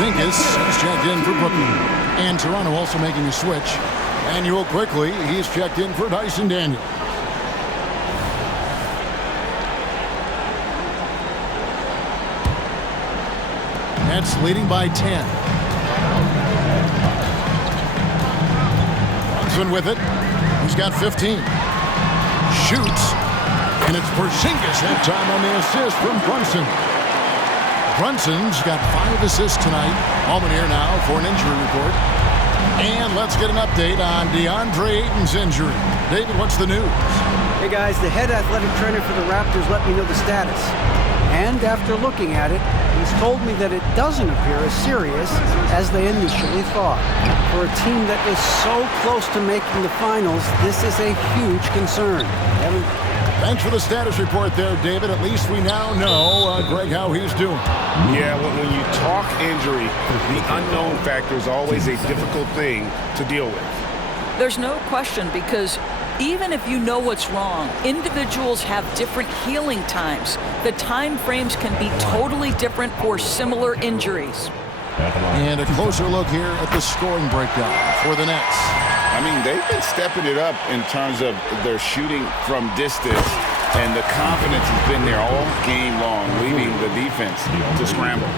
Porzingis is checked in for Brooklyn. And Toronto also making a switch. Manuel quickly, he's checked in for Dyson Daniel. Nets leading by 10. Brunson with it. He's got 15. Shoots. And it's Porzingis that time on the assist from Brunson. Brunson's got 5 assists tonight. Moment here now for an injury report. And let's get an update on DeAndre Ayton's injury. David, what's the news? Hey guys, the head athletic trainer for the Raptors let me know the status. And after looking at it, he's told me that it doesn't appear as serious as they initially thought. For a team that is so close to making the finals, this is a huge concern. Thanks for the status report there, David. At least we now know, Greg, how he's doing. Yeah, when you talk injury, the unknown factor is always a difficult thing to deal with. There's no question, because even if you know what's wrong, individuals have different healing times. The time frames can be totally different for similar injuries. And a closer look here at the scoring breakdown for the Nets. I mean, they've been stepping it up in terms of their shooting from distance, and the confidence has been there all game long, leaving the defense to scramble.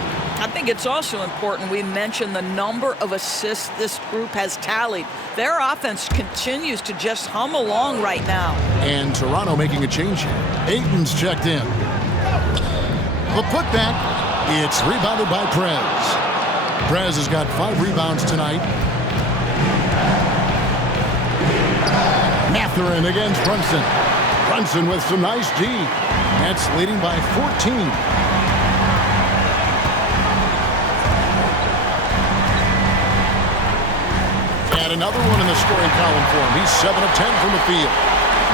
I think it's also important we mention the number of assists this group has tallied. Their offense continues to just hum along right now. And Toronto making a change here. Ayton's checked in. The putback, it's rebounded by Prez. Prez has got 5 rebounds tonight. Mathurin against Brunson. Brunson with some nice D. Nets leading by 14. And another one in the scoring column for him. He's 7 of 10 from the field.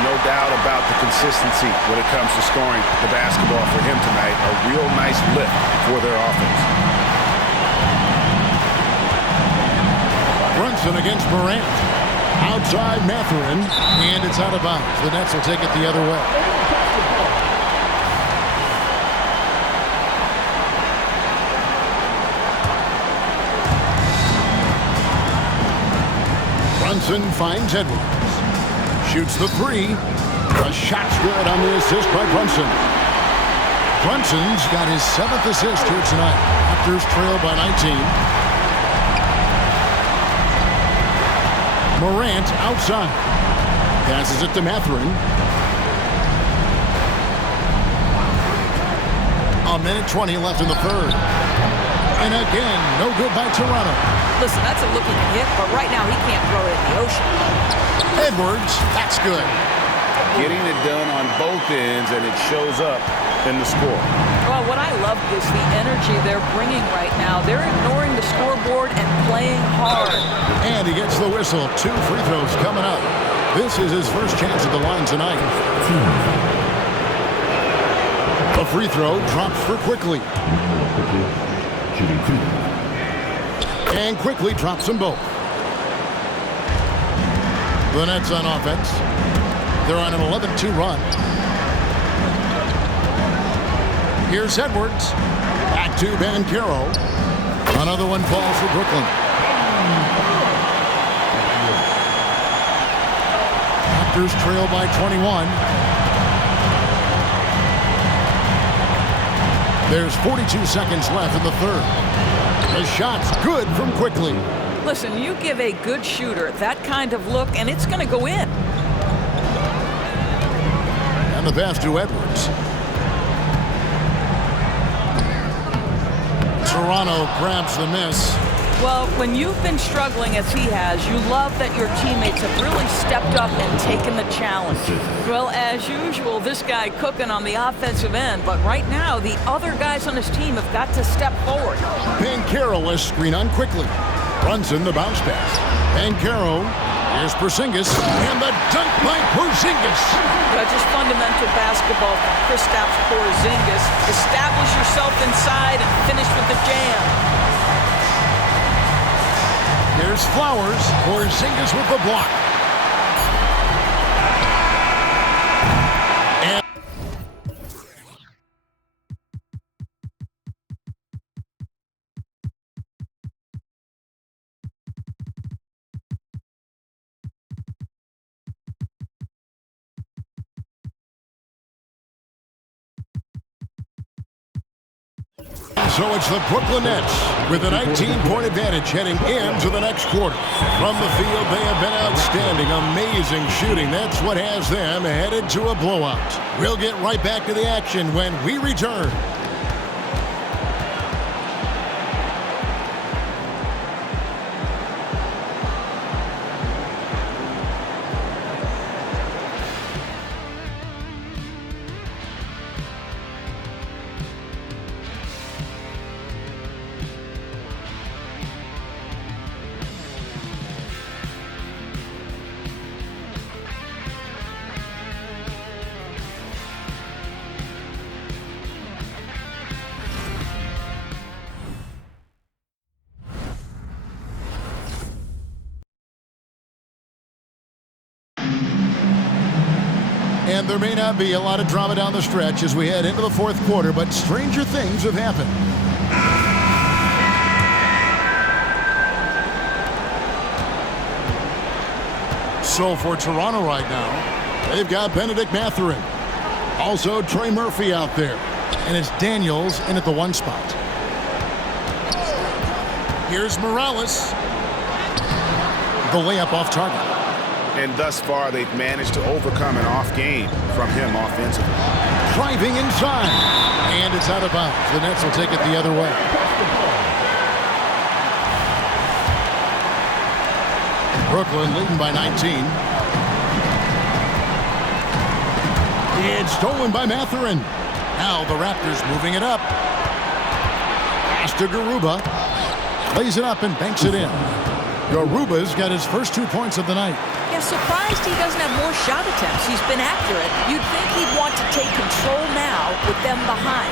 No doubt about the consistency when it comes to scoring the basketball for him tonight. A real nice lift for their offense. Brunson against Morant. Outside Mathurin, and it's out of bounds. The Nets will take it the other way. Brunson finds Edwards. Shoots the 3. The shot's good on the assist by Brunson. Brunson's got his 7th assist here tonight. Raptors trail by 19. Morant outside. Passes it to Mathurin. A minute 20 left in the third. And again, no good by Toronto. Listen, that's a looking hit, but right now he can't throw it in the ocean. Edwards, that's good. Getting it done on both ends, and it shows up in the score. Well, what I love is the energy they're bringing right now. They're ignoring the scoreboard and playing hard. And he gets the whistle. 2 free throws coming up. This is his first chance at the line tonight. A free throw drops for Quickly. And Quickly drops them both. The Nets on offense. They're on an 11-2 run. Here's Edwards. Back to Banchero. Another one falls for Brooklyn. Raptors trail by 21. There's 42 seconds left in the third. The shot's good from Quickly. Listen, you give a good shooter that kind of look, and it's going to go in. And the pass to Edwards. Toronto grabs the miss. Well, when you've been struggling as he has, you love that your teammates have really stepped up and taken the challenge. Well, as usual, this guy cooking on the offensive end, but right now, the other guys on his team have got to step forward. Banchero is screen on Quickly. Brunson the bounce pass. Banchero. Here's Porzingis. And the dunk by Porzingis. Just fundamental basketball from Kristaps Porzingis. Establish yourself inside and finish with the jam. Here's Flowers. Porzingis with the block. So it's the Brooklyn Nets with a 19-point advantage heading into the next quarter. From the field, they have been outstanding. Amazing shooting. That's what has them headed to a blowout. We'll get right back to the action when we return. And there may not be a lot of drama down the stretch as we head into the fourth quarter, but stranger things have happened. So for Toronto right now, they've got Benedict Mathurin. Also Trey Murphy out there. And it's Daniels in at the 1 spot. Here's Morales. The layup off target. And thus far, they've managed to overcome an off game from him offensively. Driving inside. And it's out of bounds. The Nets will take it the other way. Brooklyn leading by 19. It's stolen by Mathurin. Now the Raptors moving it up. Pass to Garuba. Lays it up and banks it in. Garuba's got his first 2 points of the night. Yeah, surprised he doesn't have more shot attempts. He's been accurate. You'd think he'd want to take control now with them behind.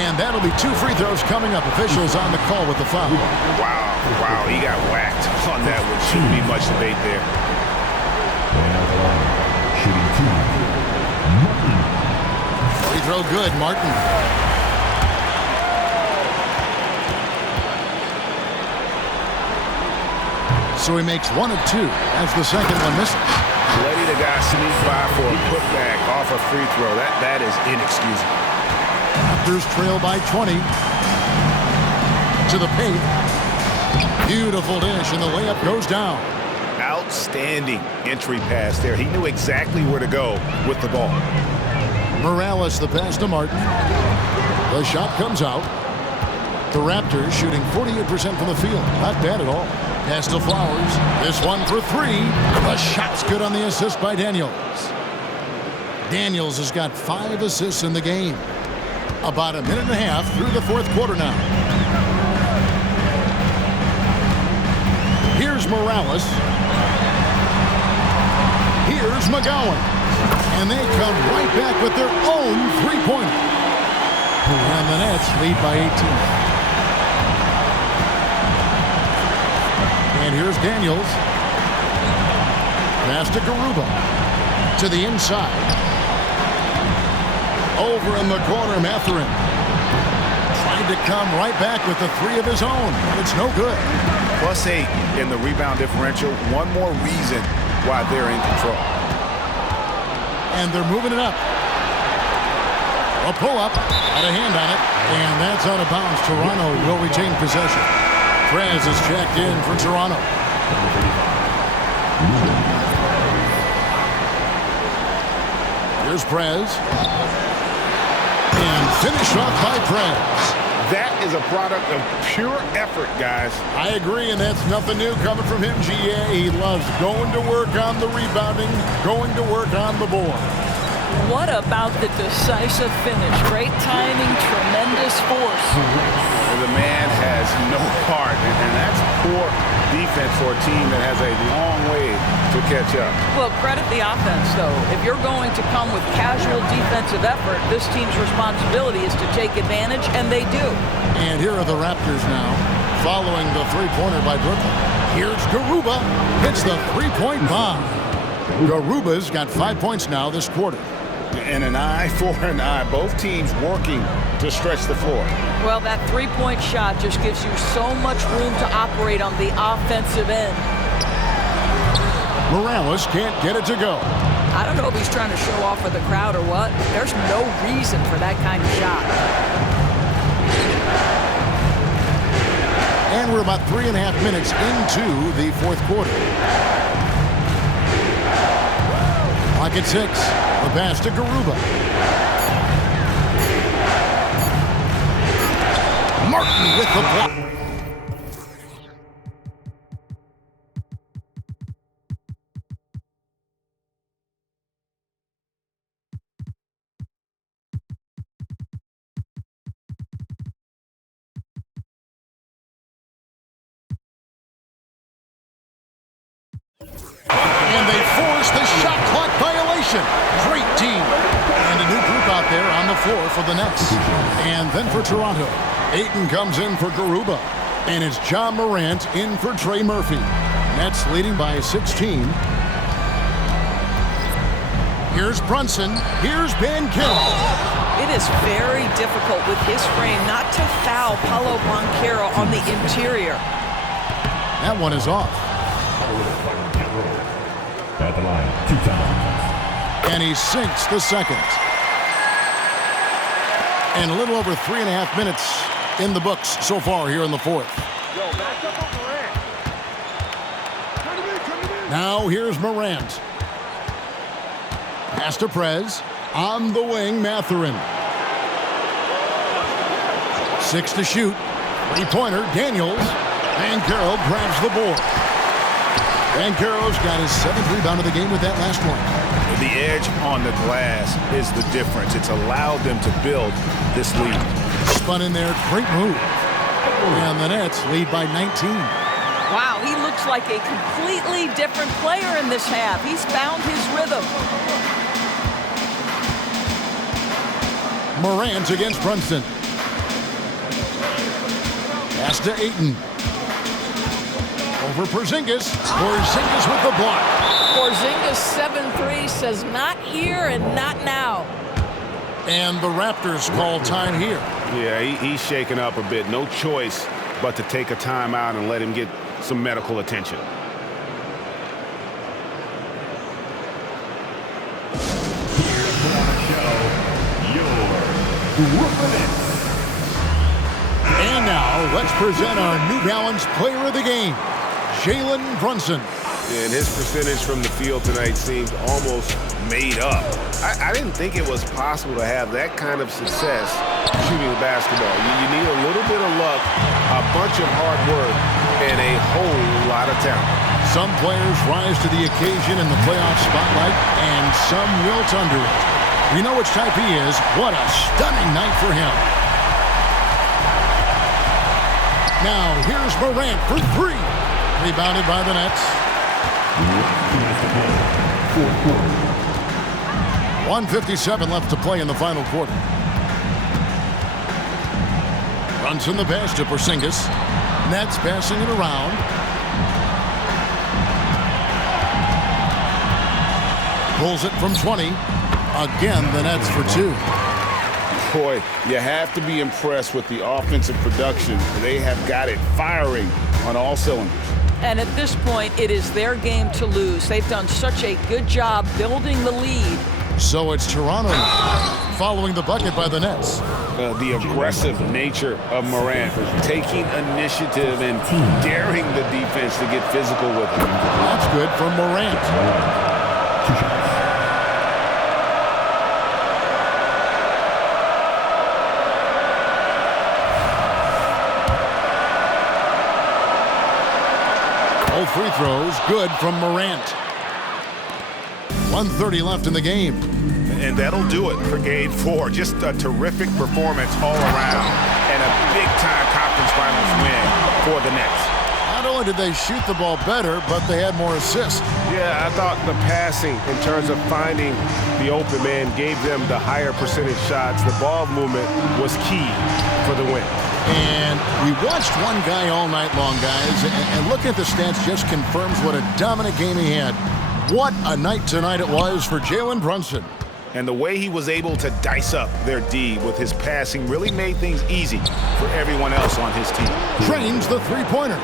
And that'll be 2 free throws coming up. Officials on the call with the foul. Wow, he got whacked on that one. Shouldn't be much debate there. Shooting 2. Martin. Free throw good, Martin. So he makes 1 of 2 as the second one misses. Letting the guy sneak by for a putback off a free throw. That is inexcusable. Raptors trail by 20. To the paint. Beautiful dish, and the layup goes down. Outstanding entry pass there. He knew exactly where to go with the ball. Morales the pass to Martin. The shot comes out. The Raptors shooting 48% from the field. Not bad at all. Pass to Flowers. This one for 3. The shot's good on the assist by Daniels. Daniels has got 5 assists in the game. About a minute and a half through the fourth quarter now. Here's Morales. Here's McGowan. And they come right back with their own three-pointer. And the Nets lead by 18. And here's Daniels. Pass to Garuba. To the inside. Over in the corner, Mathurin. Trying to come right back with the 3 of his own. It's no good. +8 in the rebound differential. One more reason why they're in control. And they're moving it up. A pull-up. Had a hand on it. And that's out of bounds. Toronto will retain possession. Prez is checked in for Toronto. Here's Prez. And finished off by Prez. That is a product of pure effort, guys. I agree, and that's nothing new coming from him, GA. He loves going to work on the rebounding, going to work on the board. What about the decisive finish? Great timing, tremendous force. The man has no heart, and that's poor defense for a team that has a long way to catch up. Well, credit the offense, though. If you're going to come with casual defensive effort, this team's responsibility is to take advantage, and they do. And here are the Raptors now, following the three-pointer by Brooklyn. Here's Garuba. Hits the three-point bomb. Garuba's got 5 points now this quarter. And an eye for an eye. Both teams working to stretch the floor. Well, that three-point shot just gives you so much room to operate on the offensive end. Morales can't get it to go. I don't know if he's trying to show off for the crowd or what. There's no reason for that kind of shot. And we're about 3.5 minutes into the fourth quarter. Pocket 6. The pass to Garuba. Martin with the block. And they force the shot clock violation. Great team. And a new group out there on the floor for the Nets. And then for Toronto, Ayton comes in for Garuba. And it's John Morant in for Trey Murphy. Nets leading by 16. Here's Brunson. Here's Banchero. It is very difficult with his frame not to foul Paolo Banchero on the interior. That one is off. At the line, 2 times. And he sinks the second. And a little over 3.5 minutes in the books so far here in the fourth. Now here's Morant. Pass to Prez. On the wing, Mathurin. 6 to shoot. Three-pointer, Daniels. Banchero grabs the board. Banchero's got his 7th rebound of the game with that last one. The edge on the glass is the difference. It's allowed them to build this lead. Spun in there, great move. And the Nets lead by 19. Wow, he looks like a completely different player in this half. He's found his rhythm. Morant against Brunson. Pass to Ayton. Over Porzingis. Porzingis with the block. Porzingis 7-3 says not here and not now. And the Raptors call time here. Yeah, he's shaken up a bit. No choice but to take a timeout and let him get some medical attention. And now let's present our New Balance Player of the Game, Jalen Brunson. And his percentage from the field tonight seemed almost made up. I didn't think it was possible to have that kind of success shooting the basketball. You need a little bit of luck, a bunch of hard work, and a whole lot of talent. Some players rise to the occasion in the playoff spotlight, and some wilt under it. We know which type he is. What a stunning night for him. Now, here's Morant for 3. Rebounded by the Nets. 1:57 left to play in the final quarter. Brunson the pass to Porzingis. Nets passing it around. Pulls it from 20. Again, the Nets for 2. Boy, you have to be impressed with the offensive production. They have got it firing on all cylinders. And at this point, it is their game to lose. They've done such a good job building the lead. So it's Toronto following the bucket by the Nets. The aggressive nature of Morant, taking initiative and daring the defense to get physical with him. That's good from Morant. 2 shots. Both free throws good from Morant. 1:30 left in the game. And that'll do it for Game 4. Just a terrific performance all around and a big-time conference finals win for the Nets. Not only did they shoot the ball better, but they had more assists. Yeah, I thought the passing in terms of finding the open man gave them the higher percentage shots. The ball movement was key for the win. And we watched one guy all night long, guys, and looking at the stats just confirms what a dominant game he had. What a night tonight it was for Jalen Brunson. And the way he was able to dice up their D with his passing really made things easy for everyone else on his team. Trains the three-pointer.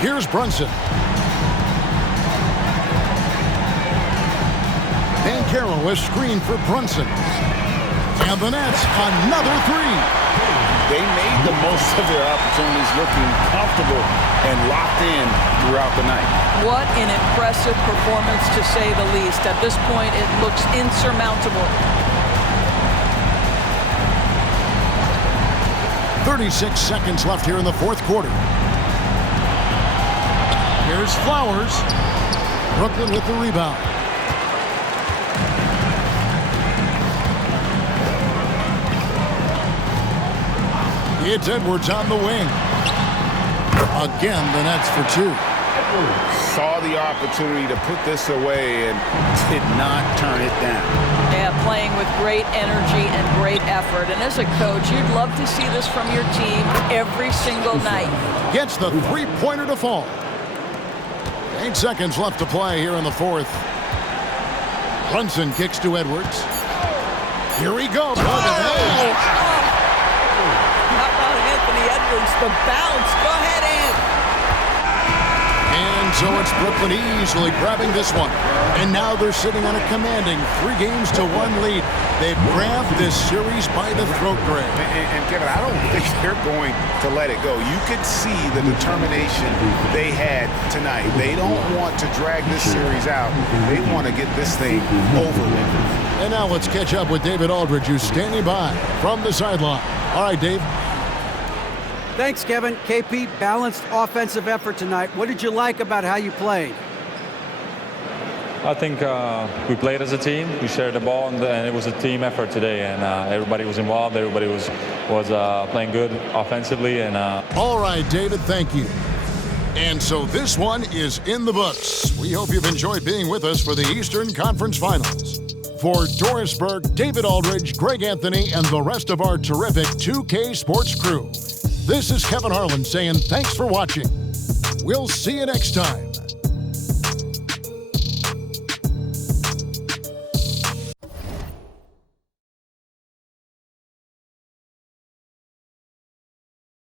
Here's Brunson. Carroll is screened for Brunson. And the Nets, another three. They made the most of their opportunities, looking comfortable and locked in throughout the night. What an impressive performance, to say the least. At this point, it looks insurmountable. 36 seconds left here in the fourth quarter. Here's Flowers. Brooklyn with the rebound. It's Edwards on the wing. Again, the Nets for two. Saw the opportunity to put this away and did not turn it down. Yeah, playing with great energy and great effort. And as a coach, you'd love to see this from your team every single night. Gets the three-pointer to fall. 8 seconds left to play here in the fourth. Brunson kicks to Edwards. Here we go. Edwards, the bounce. Go ahead, Ed. And so it's Brooklyn easily grabbing this one. And now they're sitting on a commanding 3-1 lead. They've grabbed this series by the throat, Greg. And Kevin, I don't think they're going to let it go. You could see the determination they had tonight. They don't want to drag this series out. They want to get this thing over with. And now let's catch up with David Aldridge, who's standing by from the sideline. All right, Dave. Thanks, Kevin. KP, balanced offensive effort tonight. What did you like about how you played? I think we played as a team. We shared the ball, and it was a team effort today. And everybody was involved. Everybody was playing good offensively. And all right, David, thank you. And so this one is in the books. We hope you've enjoyed being with us for the Eastern Conference Finals. For Doris Burke, David Aldridge, Greg Anthony, and the rest of our terrific 2K Sports crew, this is Kevin Harlan saying thanks for watching. We'll see you next time.